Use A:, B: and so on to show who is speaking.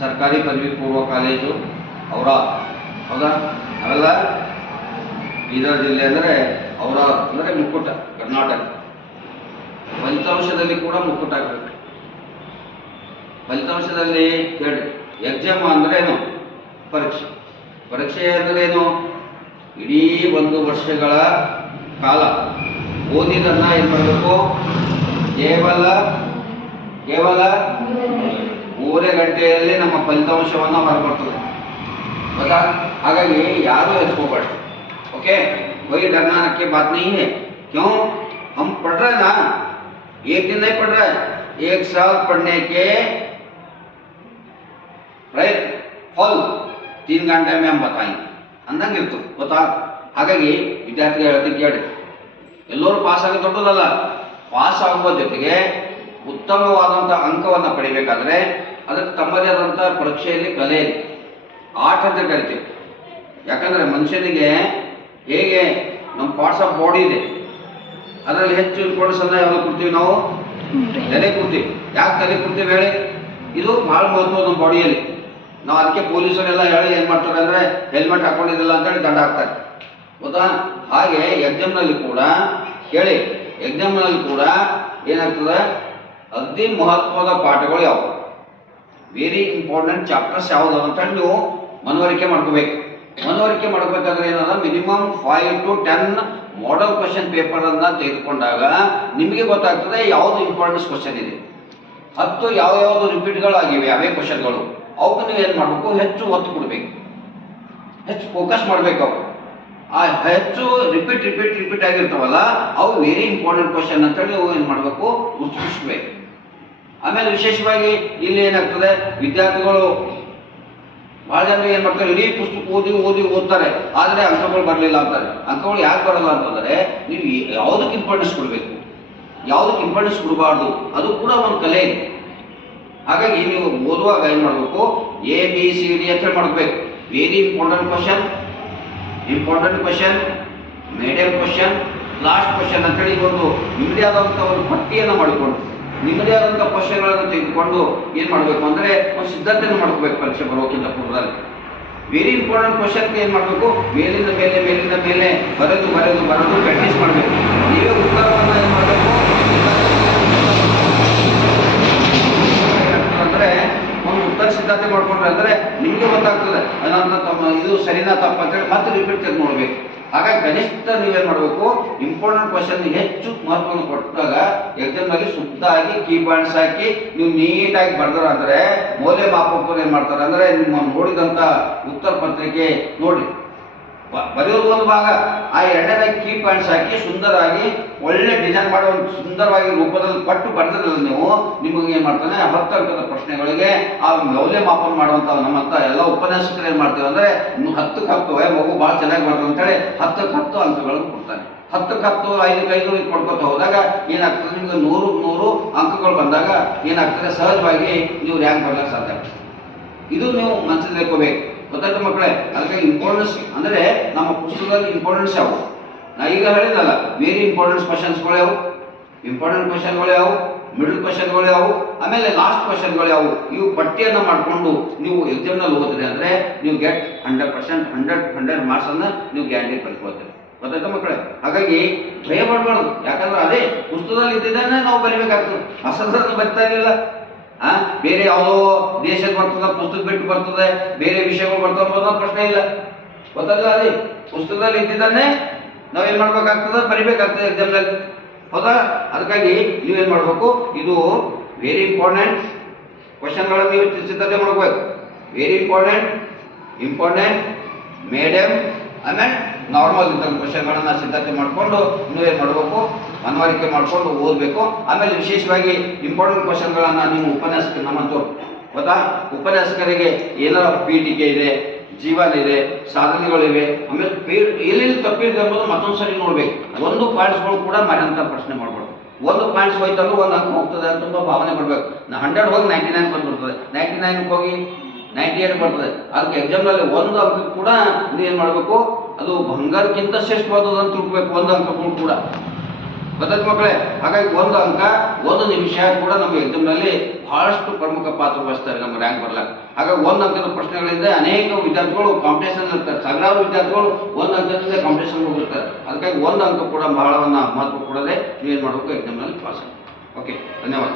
A: ಸರ್ಕಾರಿ ಪದವಿ ಪೂರ್ವ ಕಾಲೇಜು, ಅವರ, ಹೌದಾ? ಅವೆಲ್ಲ ಬೀದರ್ ಜಿಲ್ಲೆ ಅಂದರೆ ಅವರ ಅಂದರೆ ಮುಕ್ಕುಟ ಕರ್ನಾಟಕ. ಫಲಿತಾಂಶದಲ್ಲಿ ಕೂಡ ಮುಕ್ಕುಟ ಆಗಬೇಕು. ಫಲಿತಾಂಶದಲ್ಲಿ ಕೇಳಿ ಎಕ್ಸಾಮ್ ಅಂದ್ರೆ ಏನು? ಪರೀಕ್ಷೆ. ಪರೀಕ್ಷೆ ಅಂದ್ರೆ ಏನು? ಇಡೀ ಒಂದು ವರ್ಷಗಳ ಕಾಲ ಓದಿದನ್ನ ಏನು ಮಾಡಬೇಕು? ಕೇವಲ ಕೇವಲ ಮೂರೇ ಗಂಟೆಯಲ್ಲಿ ನಮ್ಮ ಫಲಿತಾಂಶವನ್ನು ಹೊರಬರ್ತದೆ ಹೌದಾ ಹಾಗಾಗಿ ಯಾರು ಎತ್ಕೋಬೇಡಿ ओके कोई डरना रखे बात नहीं है क्यों हम पढ़ रहे हैं ना एक दिन नहीं पढ़ रहे एक साल पढ़ने के प्रयत्न फल तीन घंटे में हम बताएंगे ಅಂದಂಗಿರ್ತದೆ ಗೊತ್ತಾ ಹಾಗಾಗಿ ವಿದ್ಯಾರ್ಥಿಗಳು ಹೇಳ್ತೀನಿ ಕೇಳಿ ಎಲ್ಲರೂ ಪಾಸ್ ಆಗಿ ದೊಡ್ಡದಲ್ಲ ಪಾಸ್ ಆಗುವ ಜೊತೆಗೆ ಉತ್ತಮವಾದಂಥ ಅಂಕವನ್ನು ಪಡಿಬೇಕಾದ್ರೆ ಅದಕ್ಕೆ ತಮ್ಮದೇ ಆದಂಥ ಪರೀಕ್ಷೆಯಲ್ಲಿ ಕಲೆ ಆಟ ಅಂತ ಕರಿತೀವಿ ಯಾಕಂದರೆ ಮನುಷ್ಯನಿಗೆ ಹೇಗೆ ನಮ್ಮ ಪಾರ್ಟ್ಸ್ ಆಫ್ ಬಾಡಿ ಇದೆ. ಅದರಲ್ಲಿ ಹೆಚ್ಚು ಇಂಪಾರ್ಟೆನ್ಸ್ ಅಂದ್ರೆ ಯಾವಾಗ ಕೊಡ್ತೀವಿ ನಾವು? ತಲೆ ಕೊಡ್ತೀವಿ. ಯಾಕೆ ತಲೆ ಕೊಡ್ತೀವಿ ಹೇಳಿ? ಇದು ಭಾಳ ಮಹತ್ವ ನಮ್ಮ ಬಾಡಿಯಲ್ಲಿ ನಾವು ಅದಕ್ಕೆ ಪೊಲೀಸರೆಲ್ಲ ಹೇಳಿ ಏನು ಮಾಡ್ತಾರೆ ಅಂದರೆ ಹೆಲ್ಮೆಟ್ ಹಾಕೊಂಡಿದ್ದಿಲ್ಲ ಅಂತೇಳಿ ದಂಡ ಹಾಕ್ತಾರೆ. ಗೊತ್ತಾ? ಹಾಗೆ ಎಕ್ಸಾಮ್ನಲ್ಲಿ ಕೂಡ ಕೇಳಿ ಎಕ್ಸಾಮ್ನಲ್ಲಿ ಕೂಡ ಏನಾಗ್ತದೆ? ಅತಿ ಮಹತ್ವದ ಪಾಠಗಳು ಯಾವುವು ವೆರಿ ಇಂಪಾರ್ಟೆಂಟ್ ಚಾಪ್ಟರ್ಸ್ ಯಾವುದು ಅಂತೇಳಿ ನೀವು ಮನವರಿಕೆ ಮಾಡ್ಕೋಬೇಕು. ಮನವರಿಕೆ ಮಾಡ್ಬೇಕಾದ್ರೆ ಏನದ minimum five to ten model question paper ಅನ್ನ ತೆಗೆದುಕೊಂಡಾಗ ನಿಮಗೆ ಗೊತ್ತಾಗ್ತದೆ ಯಾವುದು ಇಂಪಾರ್ಟೆನ್ಸ್ ಕ್ವಶನ್ ಇದೆ. ಹತ್ತು ಯಾವ ಯಾವುದು ರಿಪೀಟ್ಗಳಾಗಿವೆ ಅವೇ ಕ್ವಶನ್ಗಳು ಅವಕ್ಕೆ ನೀವು ಏನು ಮಾಡಬೇಕು? ಹೆಚ್ಚು ಒತ್ತು ಕೊಡಬೇಕು. ಹೆಚ್ಚು ಫೋಕಸ್ ಮಾಡ್ಬೇಕು ಅವು ಆ ಹೆಚ್ಚು ರಿಪೀಟ್ ರಿಪೀಟ್ ರಿಪೀಟ್ ಆಗಿರ್ತಾವಲ್ಲ, ಅವು ವೆರಿ ಇಂಪಾರ್ಟೆಂಟ್ ಕ್ವಶನ್ ಅಂತೇಳಿ ನೀವು ಏನು ಮಾಡಬೇಕು? ಗುರುತಿಸ್ಬೇಕು ಆಮೇಲೆ ವಿಶೇಷವಾಗಿ ಇಲ್ಲಿ ಏನಾಗ್ತದೆ, ವಿದ್ಯಾರ್ಥಿಗಳು ಬಹಳ ಜನ ಏನು ಮಾಡ್ತಾರೆ, ಇಡೀ ಪುಸ್ತಕ ಓದಿ ಓದಿ, ಓದ್ತಾರೆ. ಆದರೆ ಅಂಕಗಳು ಬರಲಿಲ್ಲ ಅಂತಾರೆ. ಅಂಕಗಳು ಯಾಕೆ ಬರಲ್ಲ ಅಂತಂದ್ರೆ, ನೀವು ಯಾವುದಕ್ಕೆ ಇಂಪಾರ್ಟೆನ್ಸ್ ಕೊಡಬೇಕು? ಯಾವುದಕ್ಕೆ ಇಂಪಾರ್ಟೆನ್ಸ್ ಕೊಡಬಾರ್ದು? ಅದು ಕೂಡ ಒಂದು ಕಲೆ ಇದೆ. ಹಾಗಾಗಿ ನೀವು ಓದುವಾಗ ಏನು ಮಾಡಬೇಕು? ಎ ಬಿ ಸಿ ಡಿ ಅಂತ ಮಾಡ್ಬೇಕು. ಮಾಡಬೇಕು very important question important question medium question last question ಅಂತೇಳಿ ಒಂದು ಆದಂಥ ಒಂದು ಪಟ್ಟಿಯನ್ನು ಮಾಡಿಕೊಂಡು. ನಿಮ್ಮದೇ ಆದಂತಹ ಕ್ವಶನ್ಗಳನ್ನು ತೆಗೆದುಕೊಂಡು ಏನು ಮಾಡಬೇಕು ಅಂದ್ರೆ ಒಂದು ಸಿದ್ಧತೆಯನ್ನು ಮಾಡ್ಕೋಬೇಕು ಪರೀಕ್ಷೆ ಬರೋಕ್ಕಿಂತ ಪೂರ್ವದಲ್ಲಿ. ವೆರಿ ಇಂಪಾರ್ಟೆಂಟ್ ಕ್ವಶನ್ಗೆ ಏನು ಮಾಡಬೇಕು? ಮೇಲಿಂದ ಮೇಲೆ ಮೇಲಿಂದ ಮೇಲೆ, ಬರೆದು ಬರೆದು ಬರೆದು ಪ್ರಾಕ್ಟೀಸ್ ಮಾಡಬೇಕು. ನೀವೇ ಉತ್ತರವನ್ನು ಏನು ಮಾಡಬೇಕು? ಅಂದ್ರೆ ಒಂದು ಉತ್ತರ ಸಿದ್ಧತೆ ಮಾಡ್ಕೊಂಡ್ರೆ ಅಂದ್ರೆ ನಿಮಗೆ ಗೊತ್ತಾಗ್ತದೆ. ಅದಂತ ಇದು ಸರಿನಾ ತಪ್ಪ ಅಂತೇಳಿ ಮತ್ತೆ ರಿಪೀಟ್ ತೆಗೆದು ನೋಡ್ಬೇಕು ಹಾಗಾಗಿ ಕನಿಷ್ಠ ನೀವೇನ್ ಮಾಡಬೇಕು ಇಂಪಾರ್ಟೆಂಟ್ ಕ್ವಶನ್ ಹೆಚ್ಚು ಮಹತ್ವವನ್ನು ಕೊಟ್ಟಾಗ ಎಕ್ಸಾಮ್ನಲ್ಲಿ ಶುದ್ಧಾಗಿ ಕೀ ಪಾಯಿಂಟ್ಸ್ ಹಾಕಿ ನೀವು ನೀಟಾಗಿ ಬರ್ದ್ರ ಅಂದ್ರೆ ಮೌಲ್ಯ ಮಾಪಕರು ಏನ್ ಮಾಡ್ತಾರೆ ಅಂದ್ರೆ ನಿಮ್ಮ ನೋಡಿದಂತ ಉತ್ತರ ಪತ್ರಿಕೆ ನೋಡಿ ಬರೆಯೋದು ಒಂದು ಭಾಗ. ಆ ಎರಡನೇ ಕೀ ಪಾಯಿಂಟ್ಸ್ ಹಾಕಿ ಸುಂದರವಾಗಿ, ಒಳ್ಳೆ ಡಿಸೈನ್ ಮಾಡಿ ಒಂದು ಸುಂದರವಾಗಿ ರೂಪದಲ್ಲಿ ಪಟ್ಟು ಬರೆದಿರಲಿಲ್ಲ ನೀವು, ನಿಮಗೆ ಏನು ಮಾಡ್ತಾನೆ ಅಂಕದ ಪ್ರಶ್ನೆಗಳಿಗೆ ಆ ಮೌಲ್ಯಮಾಪನ ಮಾಡುವಂಥ ನಮ್ಮಂತ ಎಲ್ಲ ಉಪನ್ಯಾಸಕರು ಏನು ಮಾಡ್ತೇವೆ ಅಂದರೆ ಹತ್ತಕ್ಕೆ ಹತ್ತು ಮಗು ಭಾಳ ಚೆನ್ನಾಗಿ ಬರ್ತದೆ ಅಂತೇಳಿ ಹತ್ತಕ್ಕೆ ಹತ್ತು ಅಂಕಗಳನ್ನು ಕೊಡ್ತಾನೆ ಹತ್ತಕ್ಕೆ ಹತ್ತು ಐದು ಐದು ಕೊಡ್ಕೊತ ಹೋದಾಗ ಏನಾಗ್ತದೆ? ನಿಮಗೆ ನೂರು ನೂರು ಅಂಕಗಳು ಬಂದಾಗ ಏನಾಗ್ತದೆ? ಸಹಜವಾಗಿ ನೀವು ರ್ಯಾಂಕ್ ಬರ್ಲಿಕ್ಕೆ ಸಾಧ್ಯ ಇದು ನೀವು ಮನಸ್ಸಿನಲ್ಲಿ ಇಟ್ಕೋಬೇಕು. ಗೊತ್ತಾಯ್ತು ಮಕ್ಕಳೇ? ಅದಕ್ಕೆ ಇಂಪಾರ್ಟೆನ್ಸ್ ಅಂದರೆ ನಮ್ಮ ಪುಸ್ತಕದಲ್ಲಿ ಇಂಪಾರ್ಟೆನ್ಸ್ ಯಾವು ನಾ ಈಗ ಹೇಳಿದಲ್ಲ ವೆರಿ ಇಂಪಾರ್ಟೆನ್ಸ್ ಕ್ವಶನ್ಸ್ಗಳು ಯಾವು? ಇಂಪಾರ್ಟೆಂಟ್ ಕ್ವಶನ್ಗಳು ಯಾವು? ಮಿಡಲ್ ಕ್ವಶನ್ಗಳು ಯಾವು? ಆಮೇಲೆ ಲಾಸ್ಟ್ ಕ್ವಶನ್ಗಳು ಯಾವು? ಇವು ಪಟ್ಟಿಯನ್ನು ಮಾಡಿಕೊಂಡು ನೀವು ಎಕ್ಸಾಮ್ನಲ್ಲಿ ಓದಿದ್ರೆ ಅಂದರೆ ನೀವು get hundred percent hundred hundred ಮಾರ್ಕ್ಸನ್ನು ನೀವು ಗ್ಯಾರಂಟಿ ಪಡ್ಕೊಳ್ತೀರಿ. ಗೊತ್ತಾಯ್ತಾ ಮಕ್ಕಳೇ? ಹಾಗಾಗಿ ಭಯ ಪಡ್ಬಾರ್ದು. ಯಾಕಂದ್ರೆ ಅದೇ ಪುಸ್ತಕದಲ್ಲಿ ಇದ್ದಿದ್ದೇನೆ ನಾವು ಬರಿಬೇಕಾಗ್ತದೆ. ಹೊಸದನ್ನು ಬರ್ತಾ ಇರಲಿಲ್ಲ. ಬೇರೆ ಯಾವುದೋ ದೇಶದ ಬರ್ತದ, ಪುಸ್ತಕ ಬಿಟ್ಟು ಬರ್ತದೆ, ಬೇರೆ ವಿಷಯಗಳು ಬರ್ತವೆ ಅನ್ನೋ ಪ್ರಶ್ನೆ ಇಲ್ಲ. ಗೊತ್ತಲ್ಲ ಅಲ್ಲಿ? ಪುಸ್ತಕದಲ್ಲಿ ಇದ್ದಿದ್ದನ್ನೇ ನಾವೇನ್ ಮಾಡ್ಬೇಕಾಗ್ತದೆ? ಬರಿಬೇಕಾಗ್ತದೆ ಎಕ್ಸಾಮ್ನಲ್ಲಿ ಹೌದಾ? ಅದಕ್ಕಾಗಿ ನೀವೇನ್ ಮಾಡಬೇಕು? ಇದು ವೆರಿ ಇಂಪಾರ್ಟೆಂಟ್ ಕ್ವಶನ್ಗಳನ್ನು ನೀವು ಸಿದ್ಧತೆ ಮಾಡ್ಬೇಕು ವೆರಿ ಇಂಪಾರ್ಟೆಂಟ್ ಇಂಪಾರ್ಟೆಂಟ್ ಮೇಡಮ್ ಆಮೇಲೆ ನಾರ್ಮಲ್ ಇದ್ದಂಥ ವಿಷಯಗಳನ್ನು ಸಿದ್ಧತೆ ಮಾಡಿಕೊಂಡು ಏನು ಮಾಡಬೇಕು? ಮನವರಿಕೆ ಮಾಡಿಕೊಂಡು ಓದಬೇಕು. ಆಮೇಲೆ ವಿಶೇಷವಾಗಿ ಇಂಪಾರ್ಟೆಂಟ್ ಕ್ವಶನ್ಗಳನ್ನು ನೀವು ಉಪನ್ಯಾಸಕ ನಮ್ಮಂತವ್ರು ಗೊತ್ತಾ? ಉಪನ್ಯಾಸಕರಿಗೆ ಏನಾರ ಪೀಠಿಕೆ ಇದೆ, ಜೀವನ ಇದೆ ಸಾಧನೆಗಳಿವೆ ಆಮೇಲೆ ಎಲ್ಲೆಲ್ಲಿ ತಪ್ಪಿದೆ ಅನ್ನೋದು ಮತ್ತೊಂದು ಸರಿ ನೋಡ್ಬೇಕು. ಒಂದು ಪಾಯಿಂಟ್ಸ್ಗಳು ಕೂಡ ಮರೆಯಂತ ಪ್ರಶ್ನೆ ಮಾಡ್ಬಾರ್ದು ಒಂದು ಪಾಯಿಂಟ್ಸ್ ಹೋಯ್ತಲ್ಲೂ ಒಂದು ಅಂಕ ಹೋಗ್ತದೆ ತುಂಬ ಭಾವನೆ ನಾ ಹಂಡ್ರೆಡ್ ಹೋಗಿ ನೈಂಟಿ ನೈನ್ ಬಂದ್ಬಿಡ್ತದೆ. ನೈಂಟಿ ನೈನ್ಗೆ ಹೋಗಿ ನೈಂಟಿ ಏಟ್ ಬರ್ತದೆ. ಅದಕ್ಕೆ ಎಕ್ಸಾಮ್ನಲ್ಲಿ ಒಂದು ಅಂಕ ಕೂಡ ಏನು ಮಾಡಬೇಕು? ಅದು ಬಂಗಾರಕ್ಕಿಂತ ಶ್ರೇಷ್ಠವಾದದ್ದು ಅಂತ ತಿಳ್ಕೊಬೇಕು ಒಂದು ಅಂಕಗಳು ಕೂಡ. ಗೊತ್ತಾಯ್ತು ಮಕ್ಕಳೇ, ಹಾಗಾಗಿ ಒಂದು ಅಂಕ, ಒಂದು ನಿಮಿಷ ಕೂಡ ನಮ್ಮ ಎಕ್ಸಾಮ್ನಲ್ಲಿ ಬಹಳಷ್ಟು ಪ್ರಮುಖ ಪಾತ್ರ ವಹಿಸ್ತಾರೆ ನಮ್ಮ ರ್ಯಾಂಕ್ ಬರಲ್ಲ ಹಾಗಾಗಿ ಒಂದು ಅಂಕದ ಪ್ರಶ್ನೆಗಳಿಂದ ಅನೇಕ ವಿದ್ಯಾರ್ಥಿಗಳು ಕಾಂಪಿಟೇಷನ್ ಇರ್ತಾರೆ. ಸಾವಿರಾರು ವಿದ್ಯಾರ್ಥಿಗಳು ಒಂದು ಅಂಕದಿಂದ ಕಾಂಪಿಟೇಷನ್ ಹೋಗಿರ್ತಾರೆ. ಅದಕ್ಕಾಗಿ ಒಂದು ಅಂಕ ಕೂಡ ಬಹಳವನ್ನ ಮಹತ್ವ ಕೊಡದೆ ನೀವೇನು ಮಾಡಬೇಕು ಎಕ್ಸಾಮ್ನಲ್ಲಿ ಪಾಸ್ ಓಕೆ ಧನ್ಯವಾದ.